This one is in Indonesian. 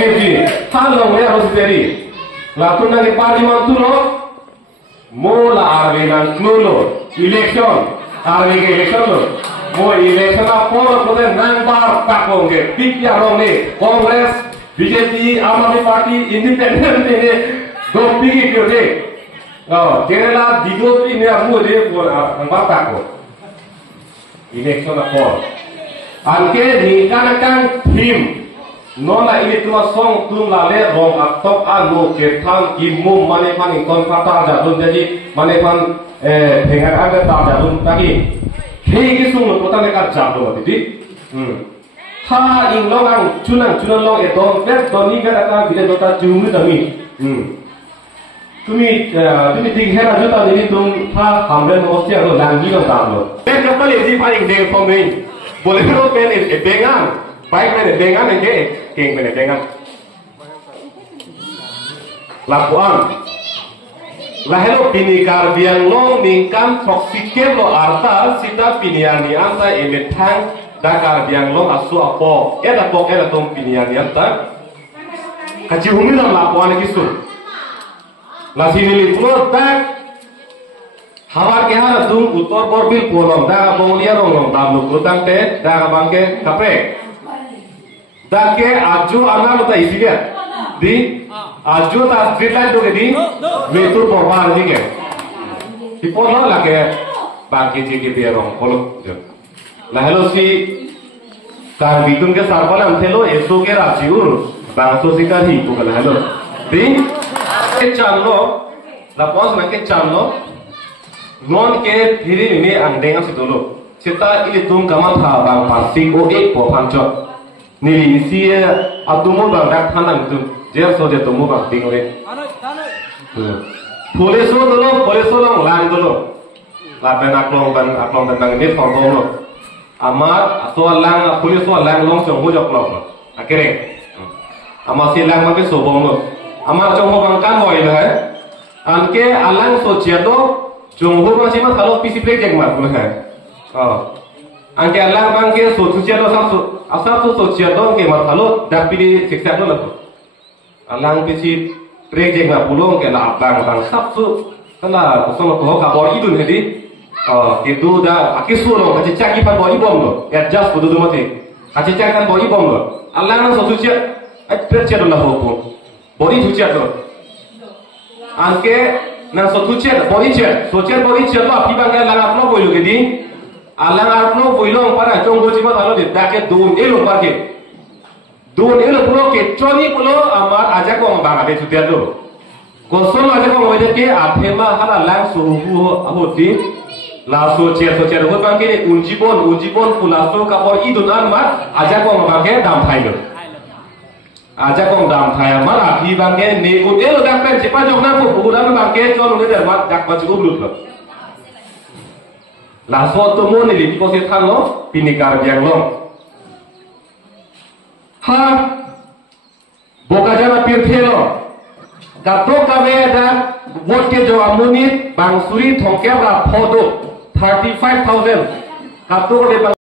meji halong ya rosberi latun nang parliament tulo mola arve nan nulo election arve ke election lo mo election apor kode nang bar pakonge pikya ronge congress BJP Aam Aadmi Party independent ne do pigi kyode Kerala BJP ne amu de bar pako election apor anke nikanakan theme nona ini tua song tum lale rong atok anu ketang imu mane pan ikon kata jadun jadi mane pan dengan ada tak jadun tadi hei kisung lo kota mereka jadun tadi ha inglong ang cunang long itu bet doni kata bila dota cumi dami tumi tiga hari juta ini tum ha hamil mesti aku langi lo tak lo bet kapal ini paling deng pemain boleh lo pen bengang baik mana dengan ni keng mana dengan lakuan lahelo pinikar biang long ningkan toksikem lo arta sita piniani anta emetang dakar biang long asu apo eda tom piniani anta kaji humi dalam lakuan kisu lasini litlo tak hawar ke hara tum utor borbil polom daga bongulia rongong dalam lukutang te daga bangke kapre Dake aju anak lo tak isi dia, di aju tak street light tu ke di, metur porwar ni ke, di porwar lah ke, bangkit je ke biarong polo, lah hello si, kar bidung ke sarpalam thelo eso ke rajiur, bangso si kari tu kalau hello, di, ke channel, lah pos nak ke channel, non ke diri ni angdengan si dulu, kita ini tum kamal tha bang pasti ko ek po pancot. Nili isi adumo bang dak thanang tu jer so je tumo bang tingore police lo lang dolo lapen aklong dan ni form lo amar so lang police lo lang long so hujok lo akere amar si lang ma ke so bom lo amar chong bang kan hoi la hai anke alang so chedo chong ho ma si ma thalo pisi break jek mar ko hai anke alang bang ke so tu chedo asal tu sosial dong ke masalah dah pilih siksa tu lah tu. Alang pisi projek nak pulung ke lah abang sabtu kena kosong tu hoka bor idun hedi. Itu dah akisu lo kaci caki pan bor ibom lo. Adjust kudu mati. Kaci caki kan bor ibom lo. Alang nang sosial projek lah hopo. Bori sosial tu. Anke nang sosial bori sosial tu api bangga lang apno boleh ke di. Alang arno boilong para chonggo chima thalo de dake dun elo parke dun elo pulo ke choni pulo amar aja ko banga de chutia do koson aja ko moide ke aphema hala lang suhu ahoti la soche ho bangke unjibon pulaso ka por idun amar aja ko bangke dam thaido aja ko dam thaya mar api bangke ne ko elo dak pen chepa jogna ko buguran bangke chon ne der mat dak pachu ublut la foto mo ni lipo se thalo pinikar biang long ha boka jana pir thelo gato kabe da vote ke jo amuni bangsuri thongke ra photo 35000 gato le